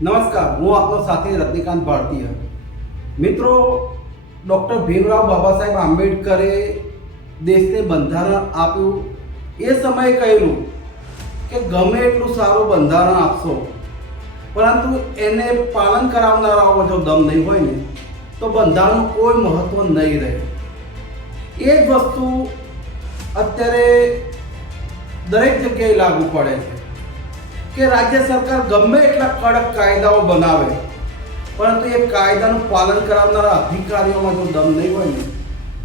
નમસ્કાર, હું આપનો સાથી રજનીકાંત ભારતીય. મિત્રો, ડૉક્ટર ભીમરાવ બાબા સાહેબ આંબેડકરે દેશને બંધારણ આપ્યું. એ સમયે કહેલું કે ગમે એટલું સારું બંધારણ આપશો, પરંતુ એને પાલન કરાવનારાઓ જો દમ નહીં હોય ને, તો બંધારણનું કોઈ મહત્ત્વ નહીં રહે. એ જ વસ્તુ અત્યારે દરેક જગ્યાએ લાગુ પડે છે. કે રાજ્ય સરકાર ગમે એટલા કડક કાયદાઓ બનાવે, પરંતુ એ કાયદાનું પાલન કરાવનારા અધિકારીઓમાં જો દમ નહીં હોય ને,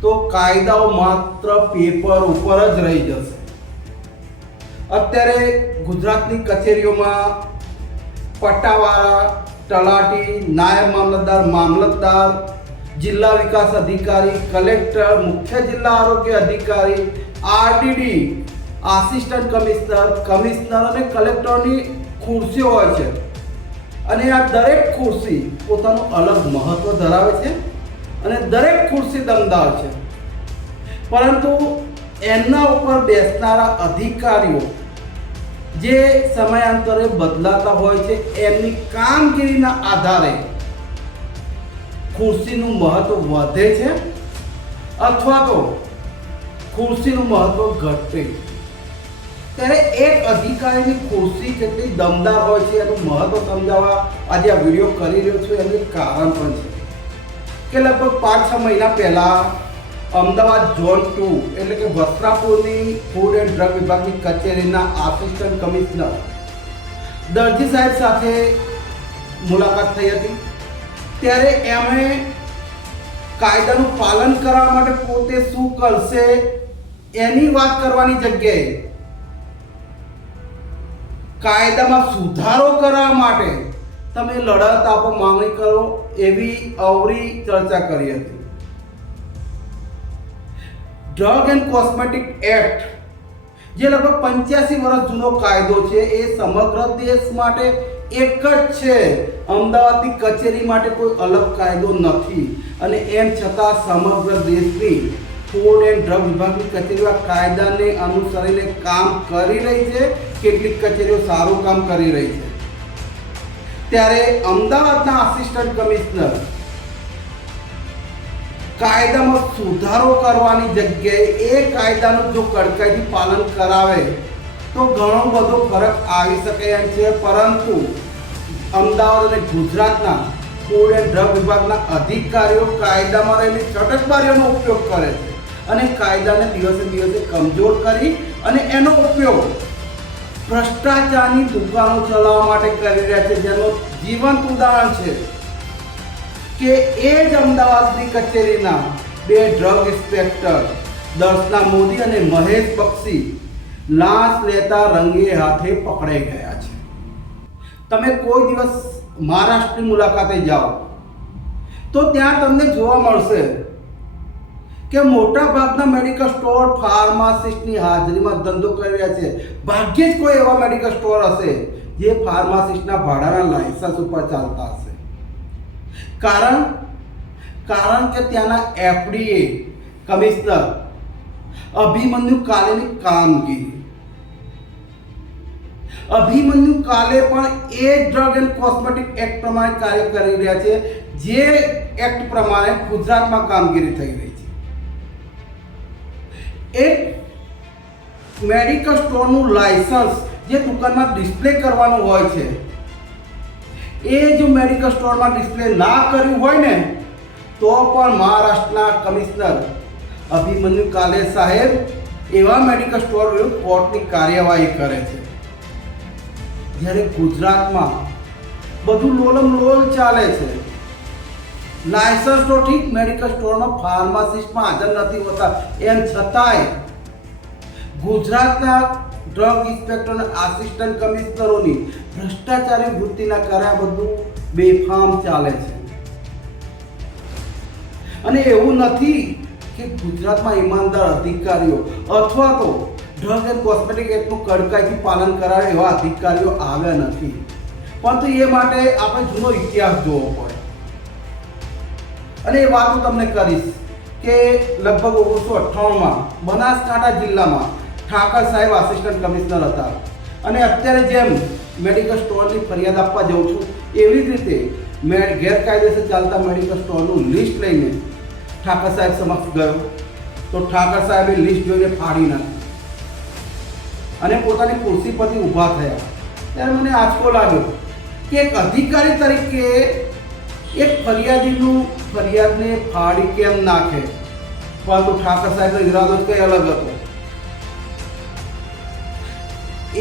તો કાયદાઓ માત્ર પેપર ઉપર જ રહી જશે. અત્યારે ગુજરાતની કચેરીઓમાં પટ્ટાવાળા, તલાટી, નાયબ મામલતદાર મામલતદાર, જિલ્લા વિકાસ અધિકારી, કલેક્ટર, મુખ્ય જિલ્લા આરોગ્ય અધિકારી, આરડીડી આસિસ્ટન્ટ કમિશનર કમિશનર અને કલેક્ટરની ખુરશીઓ હોય છે. અને આ દરેક ખુરશી પોતાનું અલગ મહત્વ ધરાવે છે અને દરેક ખુરશી દમદાર છે. પરંતુ એમના ઉપર બેસનારા અધિકારીઓ જે સમયાંતરે બદલાતા હોય છે, એમની કામગીરીના આધારે ખુરશીનું મહત્વ વધે છે અથવા તો ખુરશીનું મહત્વ ઘટે ત્યારે એક અધિકારીની ખુરશી કેટલી દમદાર હોય છે, એનું મહત્વ સમજાવવા આજે આ વીડિયો કરી રહ્યો છું, એનું કારણ પણ છે કે લગભગ પાંચ છ મહિના પહેલાં અમદાવાદ ઝોન ટુ એટલે કે વસ્ત્રાપુરની ફૂડ એન્ડ ડ્રગ વિભાગની કચેરીના આસિસ્ટન્ટ કમિશનર દરજી સાહેબ સાથે મુલાકાત થઈ હતી. ત્યારે એમણે કાયદાનું પાલન કરવા માટે પોતે શું કરશે એની વાત કરવાની જગ્યાએ કાયદામાં સુધારો કરવા માટે તમે લડત આપો, માંગણી કરો એવી અવરી ચર્ચા કરી હતી. ડ્રગ એન્ડ કોસ્મેટિક એક્ટ જે લગભગ પંચ્યાસી વર્ષ જૂનો કાયદો છે, એ સમગ્ર દેશ માટે એક જ છે. અમદાવાદની કચેરી માટે કોઈ અલગ કાયદો નથી. અને એમ છતાં સમગ્ર દેશની ફૂડ એન્ડ ડ્રગ વિભાગની કચેરીઓ આ કાયદાને અનુસરીને કામ કરી રહી છે? કેટલીક કચેરીઓ સારું કામ કરી રહી છે? ત્યારે અમદાવાદના આસિસ્ટન્ટ કમિશનર કાયદામાં સુધારો કરવાની જગ્યાએ એ કાયદાનું જો કડકાઈથી પાલન કરાવે, તો ઘણો બધો ફરક આવી શકે એમ છે. પરંતુ અમદાવાદ અને ગુજરાતના ફૂડ એન્ડ ડ્રગ વિભાગના અધિકારીઓ કાયદામાં રહેલી છટકબારીઓનો ઉપયોગ કરે છે. અને કાયદાને દિવસે દિવસે કમજોર કરી અને એનો ઉપયોગ ભ્રષ્ટાચારની દુકાનો ચલાવવા માટે કરી રહ્યા છે. જેનું જીવંત ઉદાહરણ છે કે એ જ અમદાવાદની કચેરીના બે ડ્રગ ઇન્સ્પેક્ટર દર્શના મોદી અને મહેશ બક્ષી લાંચ લેતા રંગે હાથે પકડાઈ ગયા છે. તમે કોઈ દિવસ મહારાષ્ટ્રની મુલાકાતે જાઓ તો ત્યાં તમને જોવા મળશે કે મોટા ભાગના મેડિકલ સ્ટોર ફાર્માસિસ્ટની હાજરીમાં ધંધો કરી રહ્યા છે. ભાગ્યે જ કોઈ એવા મેડિકલ સ્ટોર હશે જે ફાર્માસિસ્ટના ભાડાના લાયસન્સ ઉપર ચાલતા હશે. કારણ કારણ કે ત્યાંના એફડીએ કમિશનર અભિમન્યુ કાલેની કામગીરી. અભિમન્યુ કાલે પણ એ ડ્રગ એન્ડ કોસ્મેટિક એક્ટ પ્રમાણે કાર્ય કરી રહ્યા છે. જે એક્ટ પ્રમાણે ગુજરાતમાં કામગીરી થઈ રહી છે. એક મેડિકલ સ્ટોરનું લાયસન્સ જે દુકાનમાં ડિસ્પ્લે કરવાનું હોય છે. એ જો મેડિકલ સ્ટોરમાં ડિસ્પ્લે ના કર્યું હોય ને, તો પણ મહારાષ્ટ્રના કમિશનર અભિમન્યુ કાલે સાહેબ એવા મેડિકલ સ્ટોર વિરુદ્ધ કોર્ટની કાર્યવાહી કરે છે. જ્યારે ગુજરાતમાં બધું લોલમ લોલ ચાલે છે. લાયસન્સ તો ઠીક મેડિકલ સ્ટોરમાં ફાર્માસિસ્ટમાં હાજર નથી હોતા. એમ છતાંય ગુજરાતના ડ્રગ ઇન્સ્પેક્ટર અને આસિસ્ટન્ટ કમિશનરોની ભ્રષ્ટાચારી વૃત્તિના કારણે બધું બેફામ ચાલે છે. અને એવું નથી કે ગુજરાતમાં ઈમાનદાર અધિકારીઓ અથવા તો ડ્રગ એન્ડ કોસ્મેટિક એક્ટનું કડકાઈથી પાલન કરાવે એવા અધિકારીઓ આવ્યા નથી. પરંતુ એ માટે આપણે જૂનો ઇતિહાસ જોવો પડે. અને એ વાત હું તમને કરીશ કે લગભગ ઓગણીસો અઠ્ઠાણુંમાં બનાસકાંઠા જિલ્લામાં ઠાકર સાહેબ આસિસ્ટન્ટ કમિશનર હતા. અને અત્યારે જેમ મેડિકલ સ્ટોરની ફરિયાદ આપવા જાઉં છું, એવી જ રીતે મેં ગેરકાયદેસર ચાલતા મેડિકલ સ્ટોરનું લિસ્ટ લઈને ઠાકર સાહેબ સમક્ષ ગયો. તો ઠાકર સાહેબે લિસ્ટ જોઈને ફાડી નાખી. અને પોતાની ખુરશી પરથી ઊભા થયા. ત્યારે મને આંચકો લાગ્યો કે એક અધિકારી તરીકે એક ફરિયાદીનું ફરિયાદને ફાડી કેમ નાખે? પરંતુ ઠાકર સાહેબનો ઈરાદો જ કંઈ અલગ હતો.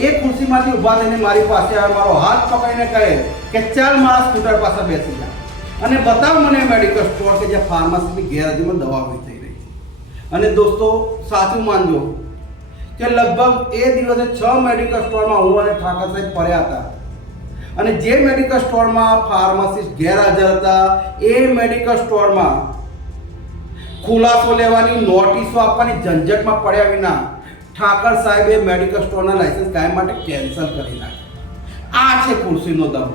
એ ખુરશીમાંથી ઊભા થઈને મારી પાસે આવે મારો હાથ પકડીને કહે કે ચાલ મારા સ્કૂટર પાસે બેસી જા. અને બતાવ મને મેડિકલ સ્ટોર કે જ્યાં ફાર્મસીની ગેરહાજરીમાં દવા થઈ રહી છે. અને દોસ્તો, સાચું માનજો કે લગભગ એ દિવસે છ મેડિકલ સ્ટોરમાં હું અને ઠાકર સાહેબ ફર્યા હતા. અને જે મેડિકલ સ્ટોરમાં ફાર્માસિસ્ટ ગેરહાજર હતા, એ મેડિકલ સ્ટોરમાં ખુલાસો લેવાની નોટિસો આપવાની ઝંઝટમાં પડ્યા વિના ઠાકર સાહેબે મેડિકલ સ્ટોરના લાયસન્સ કાયમ માટે કેન્સલ કરી નાખ્યું. આ છે ખુરશીનો દમ.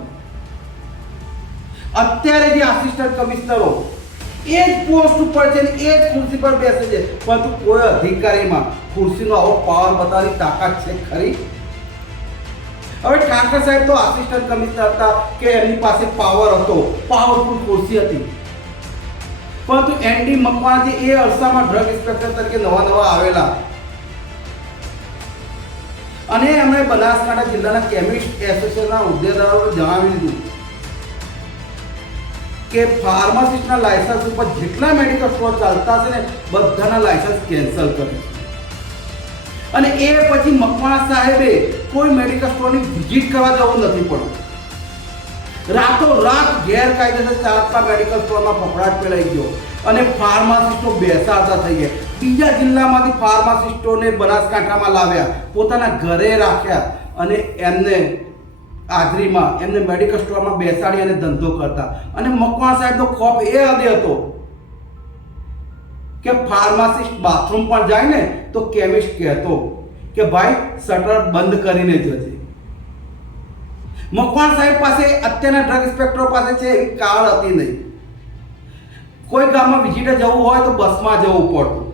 અત્યારે જે આસિસ્ટન્ટ કમિશનરો એ જ પોસ્ટ ઉપર છે એ જ ખુરશી પર બેસે છે. પરંતુ કોઈ અધિકારીમાં ખુરશીનો આવો પાવર બતાવવાની તાકાત છે ખરી? હવે ઠાકર સાહેબ તો આસિસ્ટન્ટ કમિશનર હતા કે એમની પાસે પાવર હતો. પાવરફુલ ખુરશી હતી. પરંતુ એનડી મકવાણા એ અરસામાં ડ્રગ ઇન્સ્પેક્ટર તરીકે નવા નવા આવેલા. અને એમણે બનાસકાંઠા જિલ્લાના કેમિસ્ટ એસોસિએશનના હોદ્દેદારોને જણાવી દીધું કે ફાર્માસિસ્ટના લાયસન્સ ઉપર જેટલા મેડિકલ સ્ટોર ચાલતા હશે ને બધાના લાયસન્સ કેન્સલ કરે. અને એ પછી મકવાણા સાહેબે કોઈ મેડિકલ સ્ટોરની વિઝિટ કરવા જવું નથી પડ્યું રાતો રાત ગેરકાયદેસર ચાલતા મેડિકલ સ્ટોરમાં ફફડાટ ફેલાઈ ગયો અને ફાર્માસિસ્ટો બેસાડતા થઈ ગયા. બીજા જિલ્લામાંથી ફાર્માસિસ્ટોને બનાસકાંઠામાં લાવ્યા, પોતાના ઘરે રાખ્યા અને એમને હાજરીમાં એમને મેડિકલ સ્ટોરમાં બેસાડી અને ધંધો કરતા. અને મકવાણા સાહેબનો ખોફ એ હદે હતો કે ફાર્માસિસ્ટ બાથરૂમ પણ જાય ને તો કેમિસ્ટ કહેતો કે ભાઈ, શટર બંધ કરીને જજે. મકવાણ સાહેબ પાસે અત્યારના ડ્રગ ઇન્સ્પેક્ટરો પાસે છે એવી કાર હતી નહીં. કોઈ ગામમાં વિઝિટે જવું હોય તો બસમાં જવું પડતું.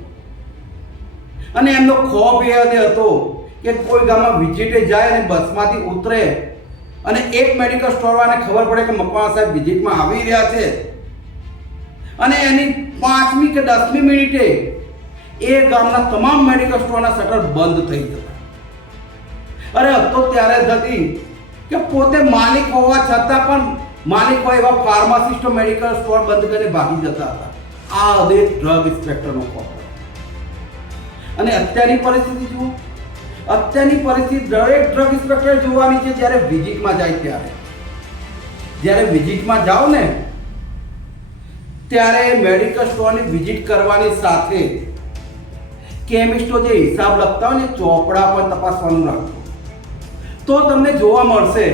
અને એમનો ખોફ એ હતો કે કોઈ ગામમાં વિઝિટે જાય અને બસમાંથી ઉતરે અને એક મેડિકલ સ્ટોરવાળાને ખબર પડે કે મકવાણા સાહેબ વિઝિટમાં આવી રહ્યા છે. અને એની પાંચમી કે દસમી મિનિટે એ ગામના તમામ મેડિકલ સ્ટોરના શટર બંધ થઈ જતા અરે હતો ત્યારે હતી કે પોતે માલિક હોવા છતાં પણ માલિક હોય એવા ફાર્માસિસ્ટો મેડિકલ સ્ટોર બંધ કરીને ભાગી જતા હતા. આ હદે ડ્રગ ઇન્સ્પેક્ટરનો ખોફ અને અત્યારની પરિસ્થિતિ જુઓ. અત્યારની પરિસ્થિતિ દરેક ડ્રગ ઇન્સ્પેક્ટર જોવાની છે જ્યારે વિઝિટમાં જાય ત્યારે. જ્યારે વિઝિટમાં જાઓ ને ત્યારે મેડિકલ સ્ટોરની વિઝિટ કરવાની સાથે કેમિસ્ટો જે હિસાબ લખતા હોય ને, ચોપડા પર તપાસવાનું રાખો તો તમને જોવા મળશે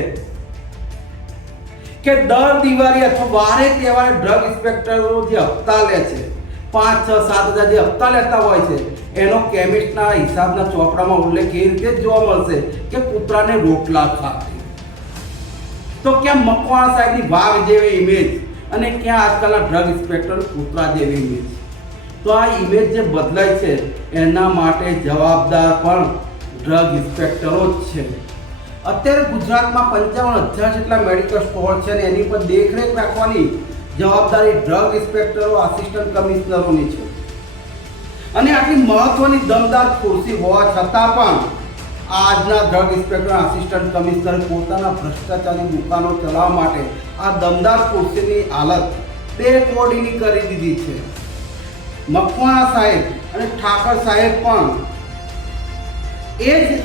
કે દર દિવાળી અથવા વારે તહેવારે ડ્રગ ઇન્સ્પેક્ટરો જે હપ્તા લે છે, પાંચ, છ, સાત હજાર જે હપ્તા લેતા હોય છે, એનો કેમિસ્ટના હિસાબના ચોપડામાં ઉલ્લેખ એ રીતે જોવા મળશે કે કૂતરાને રોટલા ખાતી. તો ક્યાં મકવાણા સાહેબની વાઘ જેવી ઇમેજ અને ક્યાં આજકાલના ડ્રગ ઇન્સ્પેક્ટર કૂતરા જેવી ઇમેજ તો આ ઇમેજ જે બદલાય છે, એના માટે જવાબદાર પણ ડ્રગ ઇન્સ્પેક્ટરો જ છે. અત્યારે ગુજરાતમાં પંચાવન હજાર જેટલા મેડિકલ સ્ટોર છે ને એની પર દેખરેખ રાખવાની જવાબદારી ડ્રગ ઇન્સ્પેક્ટરો આસિસ્ટન્ટ કમિશનરોની છે. અને આટલી મહત્વની દમદાર ખુરશી હોવા છતાં પણ આજના ડ્રગ ઇન્સ્પેક્ટર આસિસ્ટન્ટ કમિશનર પોતાના ભ્રષ્ટાચારની દુકાનો ચલાવવા માટે આ દમદાર ખુરશીની હાલત બે કોડીની કરી દીધી છે. મકવાણા સાહેબ અને ઠાકર સાહેબ પણ એ જ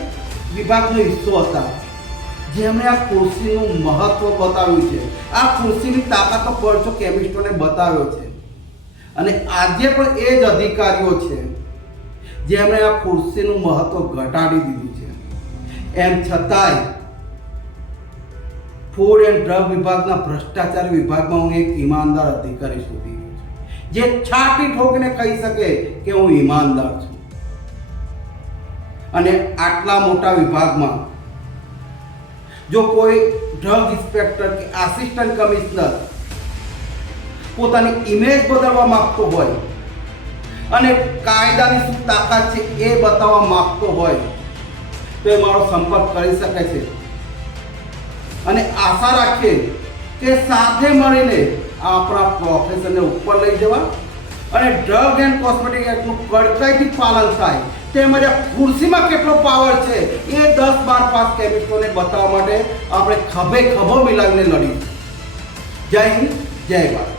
વિભાગનો હિસ્સો હતા. જેમણે આ ખુરશીનું મહત્વ બતાવ્યું છે. આ ખુરશીની તાકાતનો પરચો કેમિસ્ટોને બતાવ્યો છે. અને આજે પણ એ જ અધિકારીઓ છે. જેમણે આ ખુરશીનું મહત્વ ઘટાડી દીધું એમ છતાંય ફૂડ એન્ડ ડ્રગ વિભાગના ભ્રષ્ટાચાર વિભાગમાં હું એક ઈમાનદાર અધિકારી શોધી જે છાતી ઠોકને કહી શકે કે હું ઈમાનદાર છું. અને આટલા મોટા વિભાગમાં જો કોઈ ડ્રગ ઇન્સ્પેક્ટર કે આસિસ્ટન્ટ કમિશનર પોતાની ઇમેજ બદલવા માગતો હોય અને કાયદાની શું તાકાત છે એ બતાવવા માગતો હોય તો મારો સંપર્ક કરી શકે છે. અને આશા રાખીએ કે સાથે મળીને આપણા પ્રોફેશનને ઉપર લઈ જવા અને ડ્રગ એન્ડ કોસ્મેટિક એક્ટનું કડકાઈથી પાલન થાય તેમજ ખુરશીમાં કેટલો પાવર છે એ દસ બાર પાંચ કેમિસ્ટોને બતાવવા માટે આપણે ખભે ખભો મિલાવીને લડીશું. જય હિન્દ, જય ભારત.